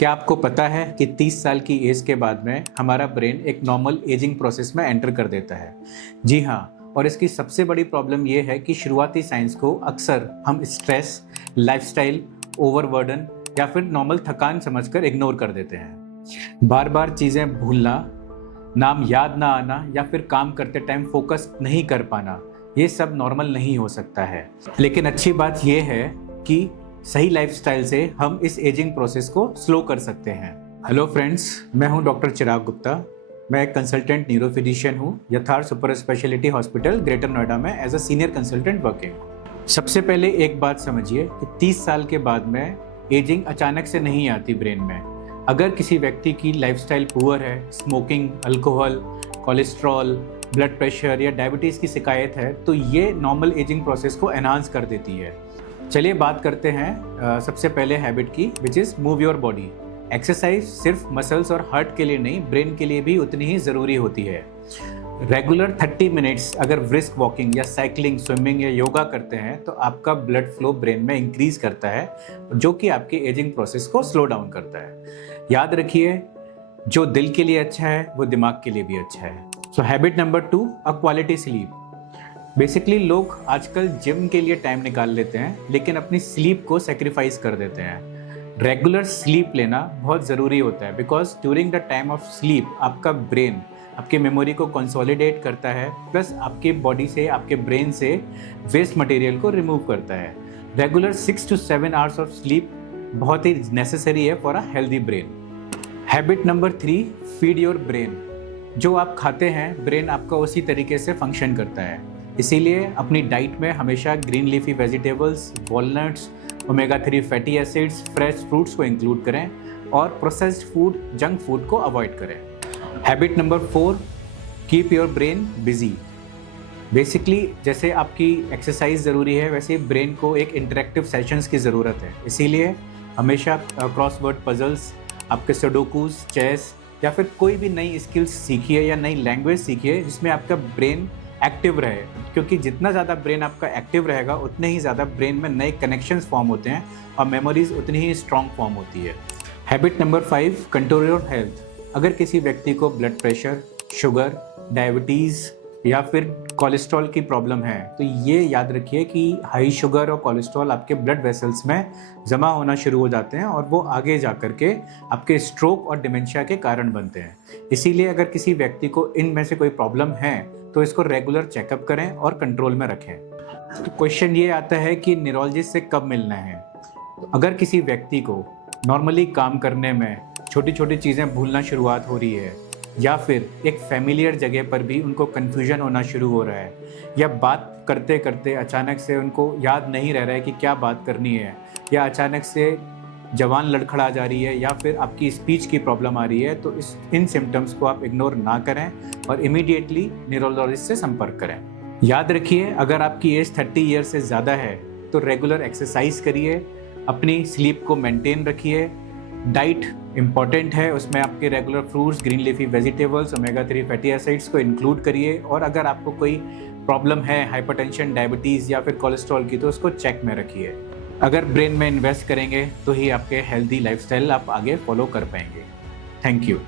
क्या आपको पता है कि 30 साल की एज के बाद में हमारा ब्रेन एक नॉर्मल एजिंग प्रोसेस में एंटर कर देता है। जी हाँ, और इसकी सबसे बड़ी प्रॉब्लम ये है कि शुरुआती साइंस को अक्सर हम स्ट्रेस, लाइफस्टाइल, ओवरबर्डन या फिर नॉर्मल थकान समझकर इग्नोर कर देते हैं। बार बार चीज़ें भूलना, नाम याद ना आना या फिर काम करते टाइम फोकस नहीं कर पाना, ये सब नॉर्मल नहीं हो सकता है। लेकिन अच्छी बात ये है कि सही लाइफस्टाइल से हम इस एजिंग प्रोसेस को स्लो कर सकते हैं। हेलो फ्रेंड्स, मैं हूं डॉक्टर चिराग गुप्ता। मैं एक कंसल्टेंट न्यूरोफिजिशियन हूं Yatharth super speciality hospital greater Noida में as a senior consultant working. सबसे पहले एक बात समझिए कि 30 साल के बाद में एजिंग अचानक से नहीं आती ब्रेन में। अगर किसी व्यक्ति की लाइफस्टाइल पुअर है, smoking, alcohol, cholesterol, blood pressure या डायबिटीज़ की शिकायत है, तो ये नॉर्मल एजिंग प्रोसेस को एनहांस कर देती है। चलिए बात करते हैं सबसे पहले हैबिट की, which is move your body. Exercise सिर्फ मसल्स और हार्ट के लिए नहीं, ब्रेन के लिए भी उतनी ही ज़रूरी होती है। रेगुलर 30 मिनट्स अगर ब्रिस्क वॉकिंग या साइकिलिंग, स्विमिंग या योगा करते हैं तो आपका ब्लड फ्लो ब्रेन में इंक्रीज करता है, जो कि आपकी एजिंग प्रोसेस को स्लो डाउन करता है। याद रखिए, जो दिल के लिए अच्छा है वो दिमाग के लिए भी अच्छा है। सो habit number 2, a quality sleep. Basically लोग आजकल जिम के लिए टाइम निकाल लेते हैं, लेकिन अपनी स्लीप को सेक्रीफाइस कर देते हैं। रेगुलर स्लीप लेना बहुत ज़रूरी होता है, because during the time of sleep आपका ब्रेन आपके मेमोरी को कंसोलिडेट करता है, प्लस आपके बॉडी से, आपके ब्रेन से वेस्ट मटेरियल को रिमूव करता है। Regular 6 to 7 hours of sleep बहुत ही नेसेसरी है for a healthy brain. Habit number 3, feed your brain. जो आप खाते हैं, ब्रेन आपका उसी तरीके से फंक्शन करता है। इसीलिए अपनी डाइट में हमेशा green leafy vegetables, walnuts, omega 3 fatty acids, fresh fruits को इंक्लूड करें और प्रोसेस्ड फूड, जंक फूड को अवॉइड करें। Habit number 4, keep your brain busy. Basically जैसे आपकी एक्सरसाइज ज़रूरी है, वैसे ब्रेन को एक इंटरेक्टिव सेशंस की ज़रूरत है। इसीलिए हमेशा क्रॉसवर्ड पजल्स, आपके सुडोकूज, चेस या फिर कोई भी नई स्किल्स सीखिए या नई लैंग्वेज सीखिए जिसमें आपका ब्रेन एक्टिव रहे, क्योंकि जितना ज़्यादा ब्रेन आपका एक्टिव रहेगा उतने ही ज़्यादा ब्रेन में नए कनेक्शंस फॉर्म होते हैं और मेमोरीज उतनी ही स्ट्रॉन्ग फॉर्म होती है। Habit number 5, control your health. अगर किसी व्यक्ति को ब्लड प्रेशर, शुगर, डायबिटीज़ या फिर कोलेस्ट्रॉल की प्रॉब्लम है, तो ये याद रखिए कि हाई शुगर और कोलेस्ट्रॉल आपके ब्लड वेसल्स में जमा होना शुरू हो जाते हैं और वो आगे जा कर के आपके स्ट्रोक और डिमेंशिया के कारण बनते हैं। इसीलिए अगर किसी व्यक्ति को इनमें से कोई प्रॉब्लम है तो इसको रेगुलर चेकअप करें और कंट्रोल में रखें। तो क्वेश्चन ये आता है कि न्यूरोलॉजिस्ट से कब मिलना है। तो अगर किसी व्यक्ति को नॉर्मली काम करने में छोटी छोटी चीज़ें भूलना शुरुआत हो रही है, या फिर एक फैमिलियर जगह पर भी उनको कन्फ्यूजन होना शुरू हो रहा है, या बात करते करते अचानक से उनको याद नहीं रह रहा है कि क्या बात करनी है, या अचानक से जवान लड़खड़ा जा रही है, या फिर आपकी स्पीच की प्रॉब्लम आ रही है, तो इन सिम्टम्स को आप इग्नोर ना करें और इमीडिएटली न्यूरोलॉजिस्ट से संपर्क करें। याद रखिए, अगर आपकी एज 30 ईयर से ज़्यादा है तो रेगुलर एक्सरसाइज करिए, अपनी स्लीप को मेंटेन रखिए, डाइट इम्पॉर्टेंट है, उसमें आपके regular fruits, green leafy vegetables, omega 3 fatty acids को इंक्लूड करिए, और अगर आपको कोई प्रॉब्लम है हाइपरटेंशन, डायबिटीज़ या फिर कोलेस्ट्रॉल की, तो उसको चेक में रखिए। अगर ब्रेन में इन्वेस्ट करेंगे तो ही आपके हेल्दी लाइफस्टाइल आप आगे फॉलो कर पाएंगे। Thank you.